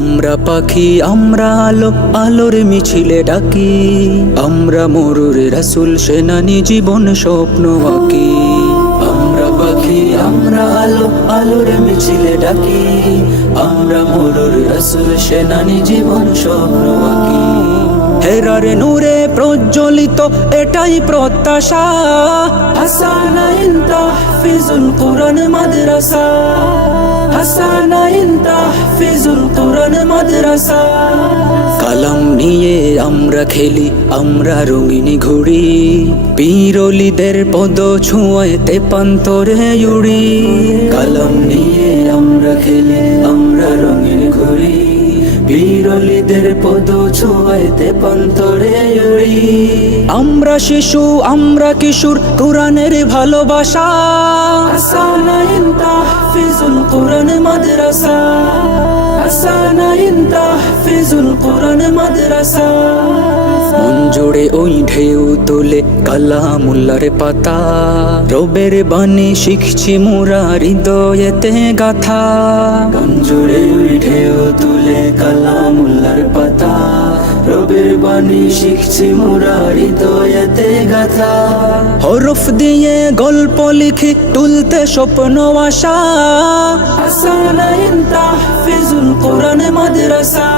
আমরা পাখি আমরা আলো আলোর মিছিলে ডাকি, আমরা মরুর রাসূল সেনানি জীবন স্বপ্ন আঁকি। আমরা পাখি আমরা আলো আলোর মিছিলে ডাকি, আমরা মরুর রাসূল সেনানি জীবন স্বপ্ন আঁকি। হেরার নূরে প্রজ্বলিত এটাই প্রত্যাশা, হাসানাইন তাহফিজুল কুরআন মাদ্রাসা, হাসানাইন তাহফিজুল কুরআন মাদ্রাসা। কালাম নিয়ে আমরা খেলি আমরা রঙিন ঘুড়ি, পীর ওলিদের পদ ছোঁয়ায় তেপান্তরে উড়ি। কালাম নিয়ে আমরা খেলি আমরা রঙিন ঘুড়ি, পীর ওলিদের পদ ছোঁয়ায় তেপান্তরে উড়ি। আমরা শিশু আমরা কিশোর কুরআনের ভালোবাসা, হাসানাইন তাহফিজুল কুরআন মাদ্রাসা, হাসানাইন তাহফিজুল কুরআন মাদ্রাসা। মন জুড়ে ওই ঢেউ তোলে কালামুল্লাহর পাতা, রবের বাণী শিখছি মোরা হৃদয়েতে গাথা। মন জুড়ে ওই ঢেউ তোলে কালামুল্লাহর পাতা, রবের বাণী শিখছি মোরা হৃদয়েতে গাথা। হরফ দিয়ে গল্প লিখি তুলতে স্বপ্ন আশা, হাসানাইন তাহফিজুল কুরআন মাদ্রাসা,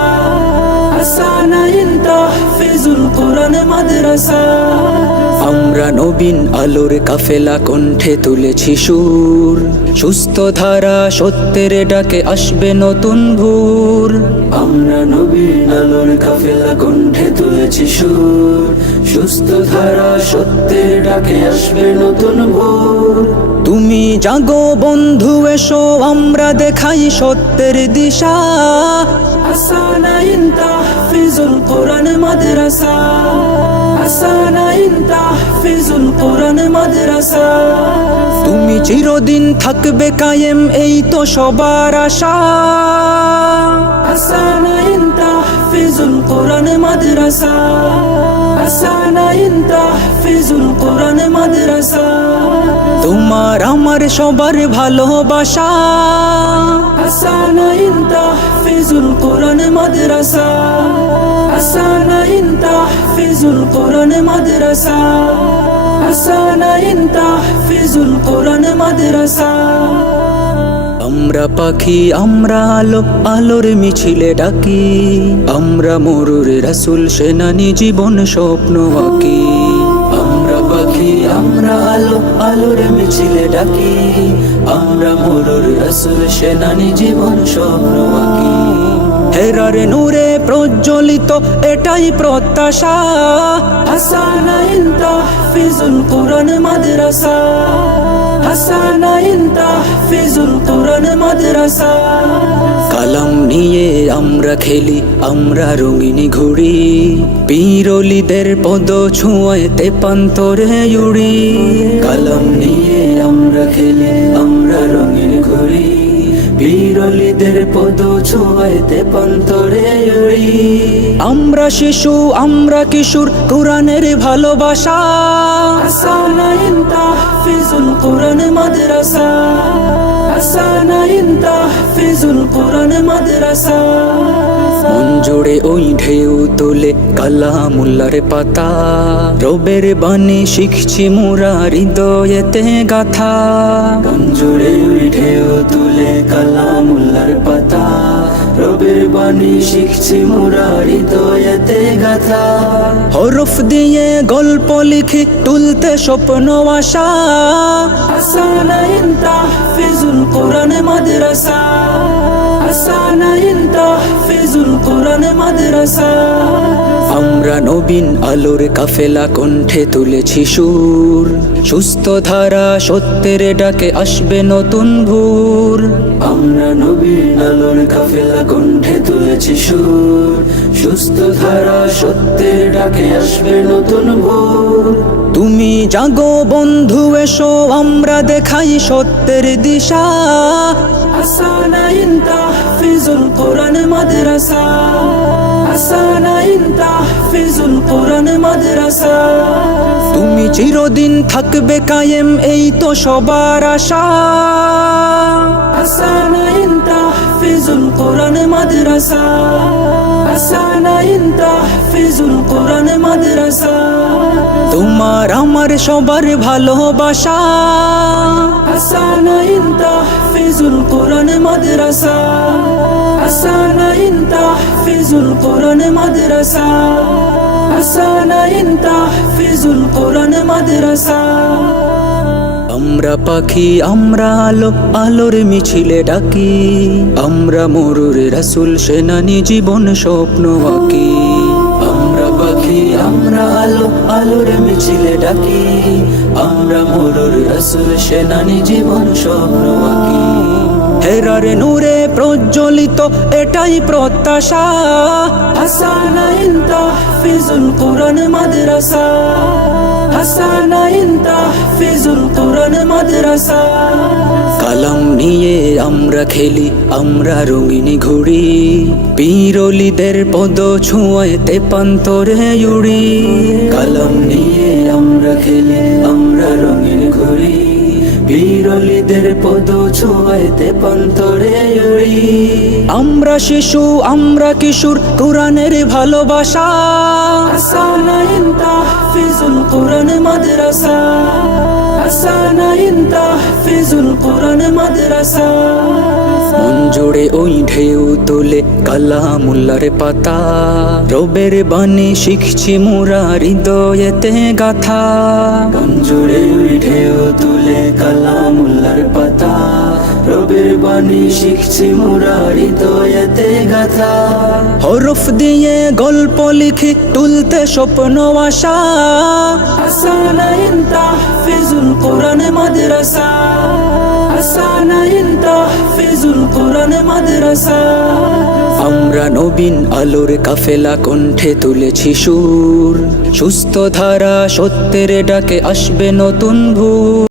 হাসানাইন তাহফিজুল কুরআন মাদ্রাসা। আমরা নবীন আলোর কাফেলা কণ্ঠে তুলেছি সুর, সুস্থ ধারা সত্যের ডাকে আসবে নতুন ভোর। আমরা নবীন আলোর কাফেলা কণ্ঠে তুলেছি সুর, সুস্থ ধারা সত্যের ডাকে আসবে নতুন ভোর। তুমি জাগো বন্ধু এসো আমরা দেখাই সত্যের দিশা, হাসানাইন তাহফিজুল কুরআন মাদ্রাসা, হাসানাইন তাহফিজুল কুরআন মাদ্রাসা। তুমি চিরদিন থাকবে কায়েম এই তো সবার আশা, হাসানাইন তাহফিজুল কুরআন মাদ্রাসা, হাসানাইন তাহফিজুল কুরআন মাদ্রাসা। তোমার আমার সবার ভালোবাসা, হাসানাইন তাহফিজুল কুরআন মাদ্রাসা, হাসানাইন তাহফিজুল কুরআন মাদ্রাসা, হাসানাইন তাহফিজুল কুরআন মাদ্রাসা। আমরা পাখি আমরা আলো আলোর মিছিলে ডাকি, আমরা মরুর রাসূল সেনানি জীবন স্বপ্ন আঁকি। আমরা পাখি আমরা আলো আলোর মিছিলে ডাকি, আমরা মরুর রাসূল সেনানি জীবন স্বপ্ন আঁকি। হেরার নূরে প্রজ্বলিত এটাই প্রত্যাশা, হাসানাইন তাহফিজুল কুরআন মাদ্রাসা, হাসানাইন তাহফিজুল কুরআন মাদ্রাসা। কালাম নিয়ে আমরা খেলি আমরা রঙিন ঘুড়ি, পীর ওলিদের পদ ছোঁয়ায় তেপান্তরে উড়ি। কালাম নিয়ে আমরা খেলি আমরা রঙিন ঘুড়ি, পীর ওলিদের পদ ছোঁয়ায় তেপান্তরে উড়ি। আমরা শিশু আমরা কিশোর কুরআনের ভালোবাসা, হাসানাইন তাহফিজুল কুরআন মাদ্রাসা, হাসানাইন তাহফিজুল কুরআন মাদ্রাসা। মন জুড়ে ওই ঢেউ তোলে কালামুল্লাহর পাতা, রবের বাণী শিখছি মোরা হৃদয়েতে গাথা। মন জুড়ে ওই ঢেউ তোলে কালামুল্লাহর পাতা, রবের বাণী শিখছি মোরা হৃদয়েতে গাথা। হরফ দিয়ে গল্প লিখি তুলতে স্বপ্ন আশা, হাসানাইন তাহফিজুল কুরআন মাদ্রাসা, হাসানাইন তাহফিজুল কুরআন মাদ্রাসা। আমরা নবীন আলোর কাফেলা কণ্ঠে তুলেছি সুর, সুস্থ ধারা সত্যের ডাকে আসবে নতুন ভোর। আমরা নবীন আলোর কাফেলা কণ্ঠে তুলেছি সুর, সুস্থ ধারা সত্যের ডাকে আসবে নতুন ভোর। তুমি জাগো বন্ধু এসো আমরা দেখাই সত্যের দিশা, হাসানাইন তাহফিজুল কুরআন মাদ্রাসা, হাসানাইন তাহফিজুল কুরআন মাদ্রাসা। তুমি চিরদিন থাকবে কায়েম এই তো সবার আশা, হাসানাইন তাহফিজুল কুরআন কোরআন মাদ্রাসা হাসানাইন তাহফিজুল কোরআন মাদ্রাসা তোমার আমার সবার ভালোবাসা হাসানাইন তাহফিজুল কোরআন মাদ্রাসা হাসানাইন তাহফিজুল কোরআন মাদ্রাসা হাসানাইন তাহফিজুল কোরআন মাদ্রাসা আমরা পাখি আমরা আলো আলোর মিছিলে ডাকি আমরা মরুর রাসূল সেনানি জীবন স্বপ্ন আঁকি আমরা পাখি আমরা আলো আলোর মিছিলে ডাকি আমরা মরুর রাসূল সেনানি জীবন স্বপ্ন আঁকি হেরার নূরে প্রজ্বলিত এটাই প্রত্যাশা হাসানাইন তাহফিজুল কোরআন মাদ্রাসা হাসানাইন তাহফিজুল কোরআন মাদ্রাসা কলম নিয়ে আমরা খেলি আমরা রঙিন ঘুড়ি পীর ওলিদের পদ ছোঁয়াতে পান্তরে উড়ি কলম নিয়ে আমরা খেলি আমরা রঙিন ঘুড়ি পীর ওলিদের পদ ছোঁয়াতে পান্তরে উড়ি আমরা শিশু আমরা কিশোর কোরআনের ভালোবাসা হাসানাইন তাহফিজুল কোরআন মাদ্রাসা হাসানাইন তাহফিজুল কোরআন মাদ্রাসা মন জুড়ে ওই ঢেউ তোলে কালামুল্লার পাতা রবের বাণী শিখছি মোরা হৃদয়েতে গাথা মন জুড়ে ওই ঢেউ তোলে কালামুল্লার পাতা রবের বাণী শিখছি মোরা হৃদয়েতে গাথা হরফ দিয়ে গল্প লিখি তুলতে স্বপ্ন আশা হাসানাইন তাহফিজুল কোরআন মাদ্রাসা হাসানাইন তাহফিজুল কোরআন মাদ্রাসা আমরা নবীন আলোর কাফেলা কণ্ঠে তুলেছি সুর সুস্থ ধারা সত্যের ডাকে আসবে নতুন ভোর